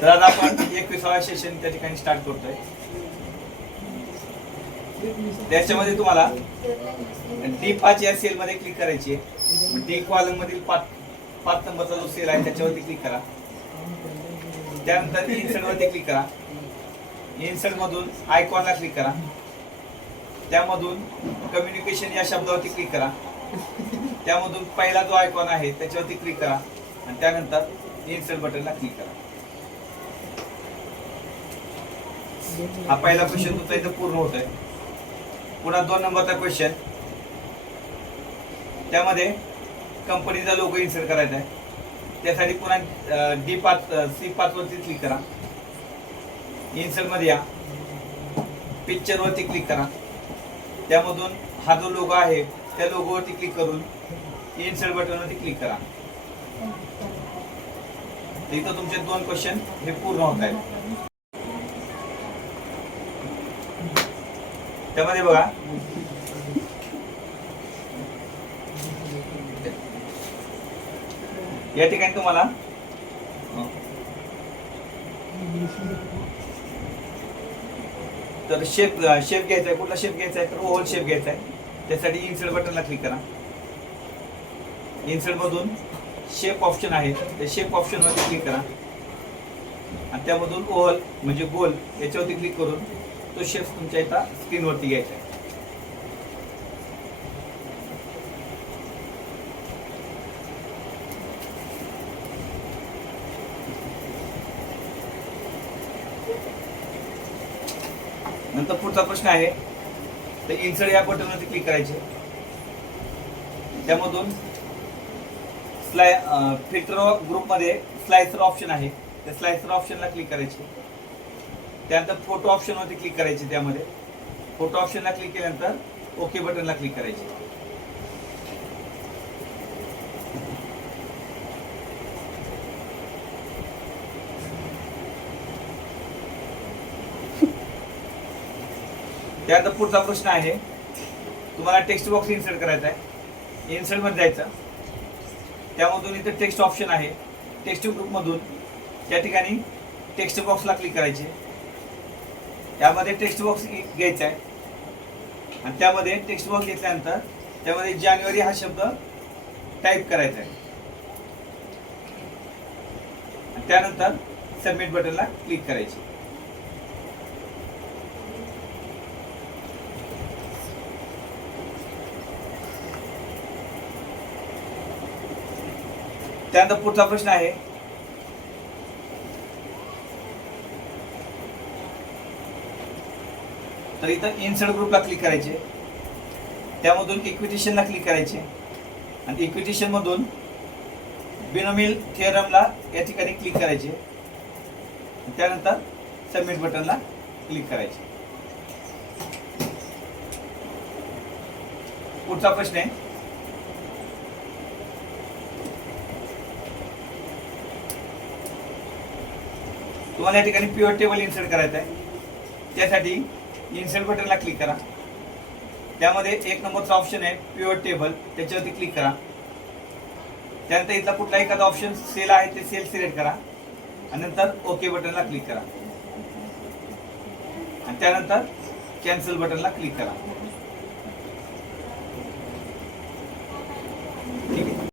तर आता आपण 21वा सेशन त्या ठिकाणी स्टार्ट करतोय. त्याच्यामध्ये तुम्हाला D5 या सेल मध्ये क्लिक करायची आहे. D कॉलम मधील 5 नंबरचा जो सेल आहे त्याच्यावरती क्लिक करा. त्यानंतर इन्सर्ट वरती क्लिक करा. इन्सर्ट मधून आयकॉनला क्लिक करा. त्यामधून कम्युनिकेशन या शब्दावरती क्लिक करा. त्यामधून पहिला जो आयकॉन आहे त्याच्यावरती क्लिक करा आणि त्यानंतर इन्सर्ट बटनला क्लिक करा. हा पहिला क्वेश्चन तुमचा इथं पूर्ण होत आहे. पुन्हा 2 नंबरचा क्वेश्चन, त्यामध्ये कंपनीचा लोगो इन्सर्ट करायचा आहे. त्यासाठी पुन्हा C5 वरती क्लिक करा. इन्सर्ट मध्ये या, पिक्चर वरती क्लिक करा. त्यामधून हा जो लोगो आहे त्या लोगो वरती क्लिक करून इन्सर्ट बटन वरती क्लिक करा. इथं तुमचे 2 क्वेश्चन हे पूर्ण होत आहेत. त्यामध्ये बघा या ठिकाणी तुम्हाला तर शेप घ्यायचा आहे. कुठला शेप घ्यायचा आहे तर ओव्हल शेप घ्यायचा आहे. त्यासाठी इन्सर्ट बटनला क्लिक करा. इन्सर्ट मधून शेप ऑप्शन आहे त्या शेप ऑप्शन वरती क्लिक करा आणि त्यामधून ओव्हल म्हणजे गोल याच्यावरती क्लिक करून तो शेप तुमच्या इथं स्क्रीनवरती घ्यायचा आहे. नंतर पुढचा प्रश्न आहे तर इन्सर्ट या बटनवरती क्लिक करायचे. त्यामधून फिल्टर ग्रुप मध्ये स्लायसर ऑप्शन आहे त्या स्लायसर ऑप्शनला क्लिक करायचे. त्यानंतर फोटो ऑप्शन वरती क्लिक करायचे. त्यामध्ये फोटो ऑप्शनला क्लिक केल्यानंतर ओके बटनला क्लिक करायचे. त्यानंतर पुढचा प्रश्न आहे तुम्हाला टेक्स्ट बॉक्स इन्सर्ट करायचा आहे. इन्सर्ट मध्ये जायचं. त्यामधून इथे टेक्स्ट ऑप्शन आहे. टेक्स्ट ग्रुप मधून त्या ठिकाणी टेक्स्ट बॉक्सला क्लिक करायचे. त्यामध्ये टेक्स्ट बॉक्स घ्यायचा आहे आणि त्यामध्ये टेक्स्ट बॉक्स घेतल्यानंतर त्यामध्ये जानेवारी हा शब्द टाईप करायचा आहे. त्यानंतर सबमिट बटनला क्लिक करायचे. त्यानंतर पुढचा प्रश्न आहे तर इथं इन्सर्ट ग्रुपला क्लिक करायचे. त्यामधून इक्विटेशनला क्लिक करायचे आणि इक्विटेशन मधून बिनोमियल थिअरमला या ठिकाणी क्लिक करायचे. त्यानंतर सबमिट बटनला क्लिक करायचे. पुढचा प्रश्न आहे तुम्हाला या ठिकाणी पिव्होट टेबल इन्सर्ट करायचं आहे. त्यासाठी इन्सर्ट बटनला क्लिक करा. त्यामध्ये 1 नंबरचा ऑप्शन आहे पिव्होट टेबल त्याच्यावरती क्लिक करा. त्यानंतर इथला कुठला एखादा ऑप्शन सेल आहे ते सेल सिलेक्ट करा आणि नंतर ओके बटनला क्लिक करा आणि त्यानंतर कॅन्सल बटनला क्लिक करा.